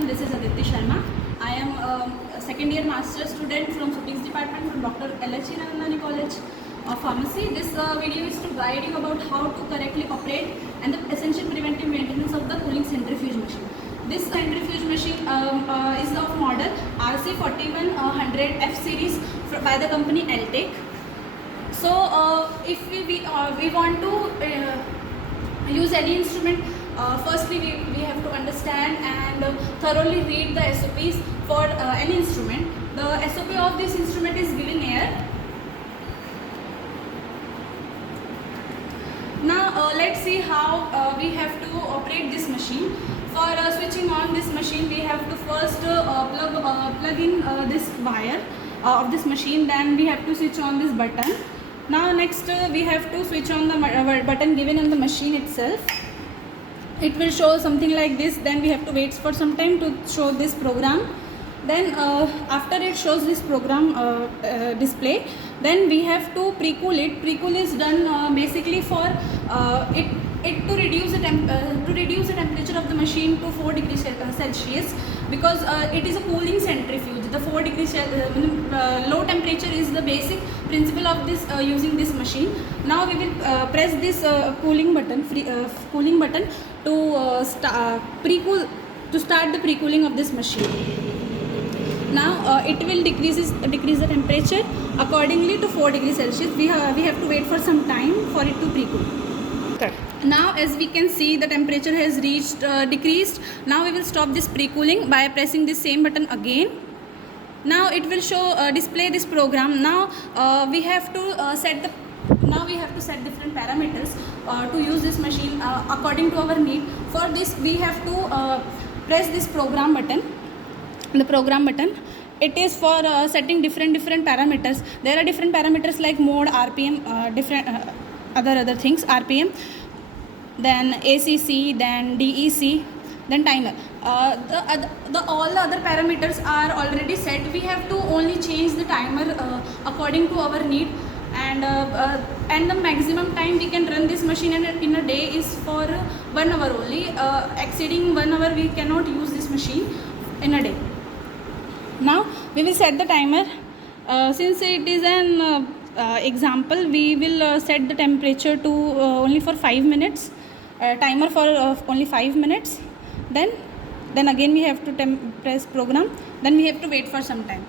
everyone, this is Aditi Sharma. I am a second year master student from Shopping department from Dr. LHHCOP College of Pharmacy. This video is to guide you about how to correctly operate and the essential preventive maintenance of the cooling centrifuge machine. This centrifuge machine is of model RC4100F series by the company LTEC. So if we want to use any instrument, firstly we have to understand and thoroughly read the SOPs for any instrument. The SOP of this instrument is given here. Now let's see how we have to operate this machine. For switching on this machine, we have to first plug in this wire of this machine, then we have to switch on this button. Now next we have to switch on the button given on the machine itself. It will show something like this. Then we have to wait for some time to show this program. Then after it shows this program display, then we have to pre-cool it. Pre-cool is done basically for it to reduce the temperature of the machine to 4 degrees Celsius, because it is a cooling centrifuge. The 4 degrees low temperature is the basic principle of this using this machine. Now we will press this cooling button to start the pre-cooling of this machine. Now it will decrease the temperature accordingly to 4 degrees Celsius. We have to wait for some time for it to pre-cool. Now as we can see, the temperature has decreased. Now we will stop this pre-cooling by pressing this same button again. Now it will show display this program. Now we have to set different parameters to use this machine according to our need. For this we have to press this program button. The program button, it is for setting different parameters. There are different parameters like mode, RPM, different other things, RPM, then ACC, then DEC, then timer. All the other parameters are already set. We have to only change the timer according to our need, and the maximum time we can run this machine in a day is for 1 hour only. Exceeding 1 hour we cannot use this machine in a day. Now we will set the timer. Since it is an example, we will set the temperature to only for 5 minutes. Timer for only 5 minutes. Then again we have to press program. Then we have to wait for some time.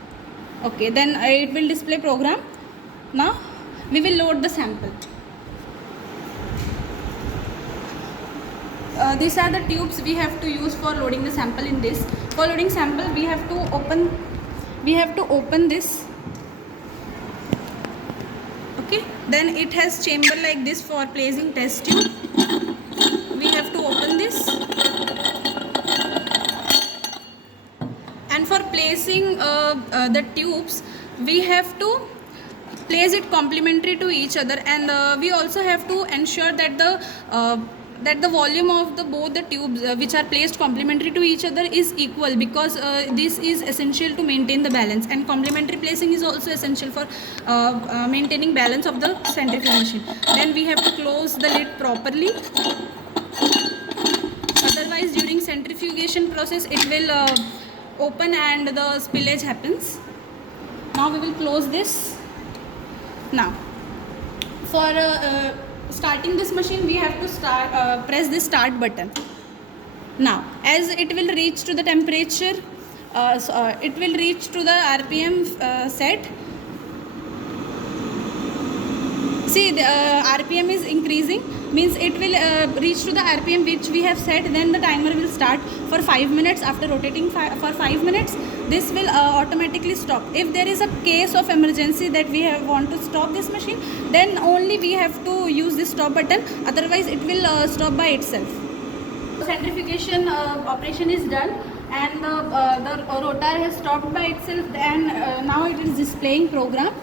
Okay. Then it will display program. Now we will load the sample. These are the tubes we have to use for loading the sample in this. For loading sample, we have to open this. Okay. Then it has chamber like this for placing test tube. We have to open this. And for placing the tubes, we have to place it complementary to each other, and we also have to ensure that the volume of both the tubes which are placed complementary to each other is equal, because this is essential to maintain the balance, and complementary placing is also essential for maintaining balance of the centrifuge machine. Then we have to close the lid properly, otherwise during centrifugation process it will open and the spillage happens. Now we will close this. Now for starting this machine, we have to press this start button. Now as it will reach to the temperature, it will reach to the RPM set. See, the RPM is increasing, means it will reach to the RPM which we have set. Then the timer will start for 5 minutes. After rotating for 5 minutes, this will automatically stop. If there is a case of emergency that we want to stop this machine, then only we have to use this stop button, otherwise it will stop by itself. Centrifugation operation is done, and the rotor has stopped by itself, and now it is displaying program.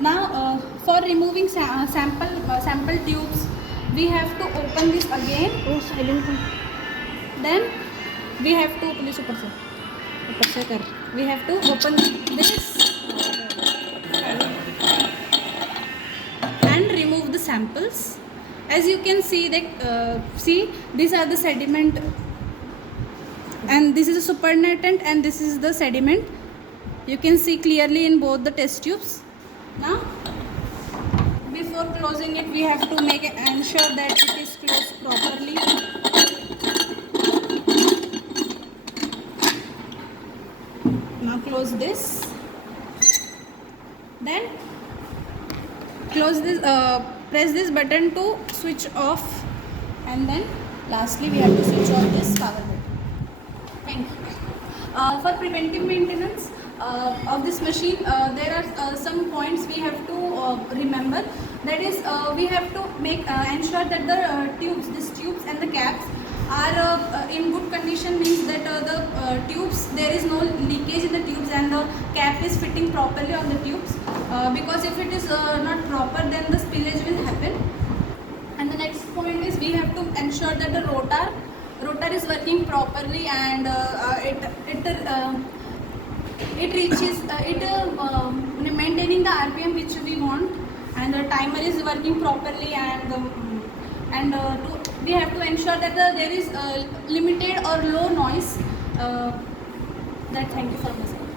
Now for removing sample tubes, we have to open this again. Then we have to open this and remove the samples. As you can see, these are the sediment and this is a supernatant and this is the sediment. You can see clearly in both the test tubes. Now before closing it, we have to ensure that it is closed properly. Now close this, then close this, press this button to switch off, and then lastly we have to switch off this power button. Thank you. For preventive maintenance of this machine, there are some points we have to remember. That is, we have to ensure that the these tubes and the caps are in good condition, means that the tubes, there is no leakage in the tubes and the cap is fitting properly on the tubes, because if it is not proper, then the spillage will happen. And the next point is we have to ensure that the rotor is working properly, and it reaches maintaining the RPM which we want, and the timer is working properly, and we have to ensure that there is limited or low noise. Thank you for listening.